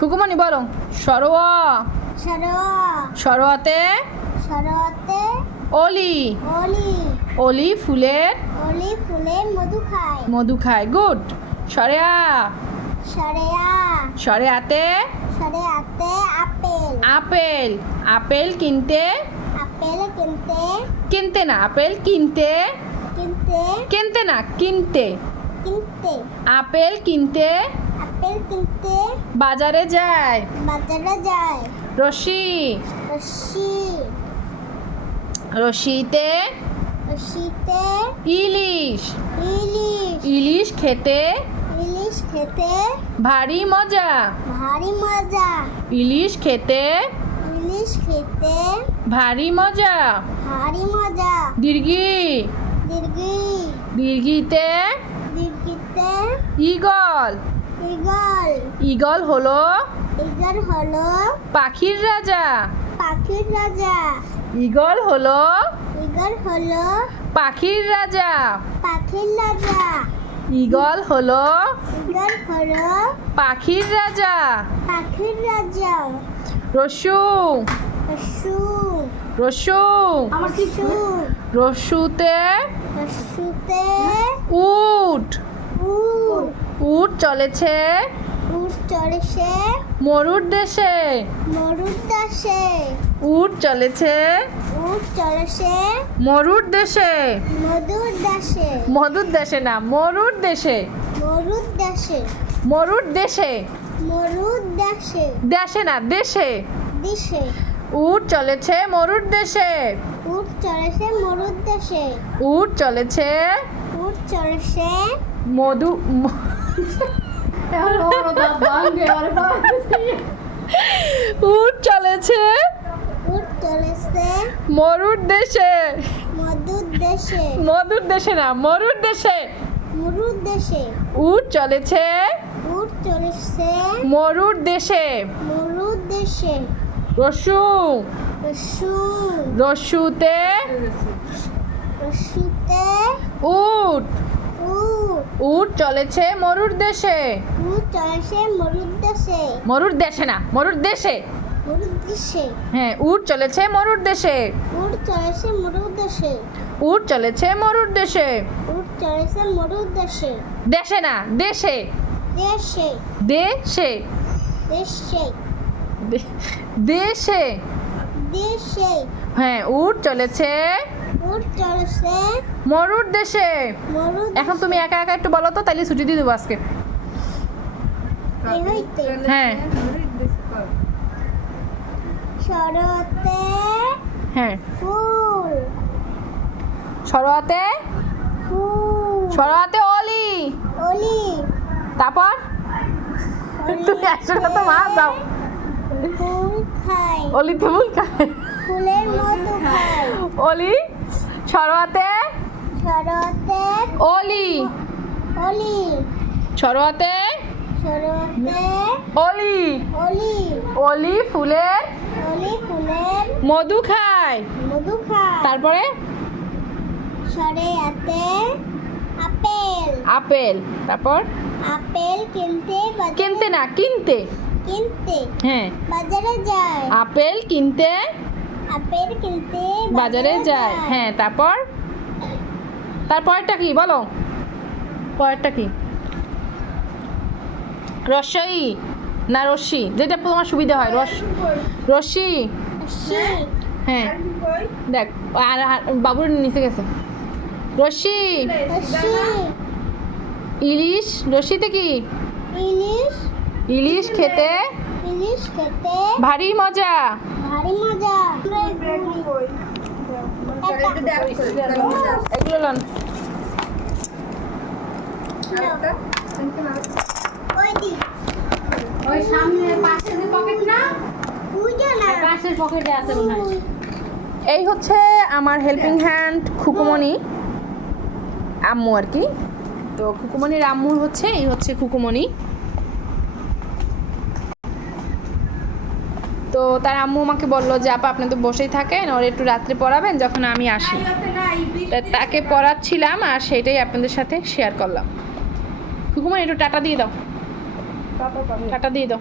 খুকুমনি বলো সরোয়া। সরোয়াতে অলি। অলি ফুলের মধু খায়। গুড। সরেয়া। সরেয়াতে আপেল। আপেল কিনতে কিনতে না আপেল কিনতে কিনতে না কিনতে আপেল কিনতে বাজারে যায়। রশি। রশিতে ইলিশ। ইলিশ খেতে ভারী মজা। ইলিশ খেতে ভারী মজা। দীর্ঘি। দীর্ঘিতে ঈগল। ঈগল হলো পাখির রাজা। ঈগল হলো পাখির রাজা। ঈগল হলো পাখির রাজা। রস্যু। রস্যু। রস্যুতে উট। উট চলেছে মরুর দেশে। উট চলেছে মরুর দেশে। মধুর দেশে না মরুর দেশে। মরুর দেশে। দেশে না দেশে। উট চলেছে মরুর দেশে। উট চলেছে মধু উট চলেছে মরুর দেশে। মধুর দেশে না মরুর দেশে। উট চলেছে মরুর দেশে। রস্যু। রস্যুতে উট। উট চলেছে মরুর দেশে। মরুর দেশে না মরুর দেশে। হ্যাঁ উট চলেছে মরুর দেশে। উট চলেছে মরুর দেশে। দেশে না দেশে। দেশে। দেশে। হ্যাঁ উট চলেছে মরুর দেশে। এখন তুমি একা একা একটু বলো তো তাইলে ছুটি দিয়ে দেবো আজকে। হ্যাঁ হ্যাঁ সরোয়াতে সরোয়াতে অলি। তারপর তুমি একসাথে তো মা যাও। অলিতে ফুল খায়। অলি। সরোয়াতে অলি। সরোয়াতে অলি। অলি ফুলের মধু খায়। তারপরে আপেল। তারপর কিনতে না কিনতে। হ্যাঁ আপেল কিনতে বাজারে যায়। হ্যাঁ তারপর তারপরটা কি বলো পরেরটা কি? রসই না রশ্মি যেটা তোমার সুবিধা হয়। রশ্মি। হ্যাঁ দেখ আর বাবুর নিচে গেছে। রশ্মি। ইলিশ। রশ্মিতে কি ইলিশ খেতে ভারী মজা। এগুলো লন। এই হচ্ছে আমার হেল্পিং হ্যান্ড খুকুমণি আম্মু আর কি। তো খুকুমণির আম্মুর হচ্ছে এই হচ্ছে খুকুমণি। তো তার আম্মু আমাকে বললো যে আপা আপনি তো বসেই থাকেন ওর একটু রাত্রে পড়াবেন যখন আমি আসি। তাকে পড়াচ্ছিলাম আর সেটাই আপনাদের সাথে শেয়ার করলাম। খুকুমণি একটু টাটা দিয়ে দাও। টাটা দিয়ে দাও।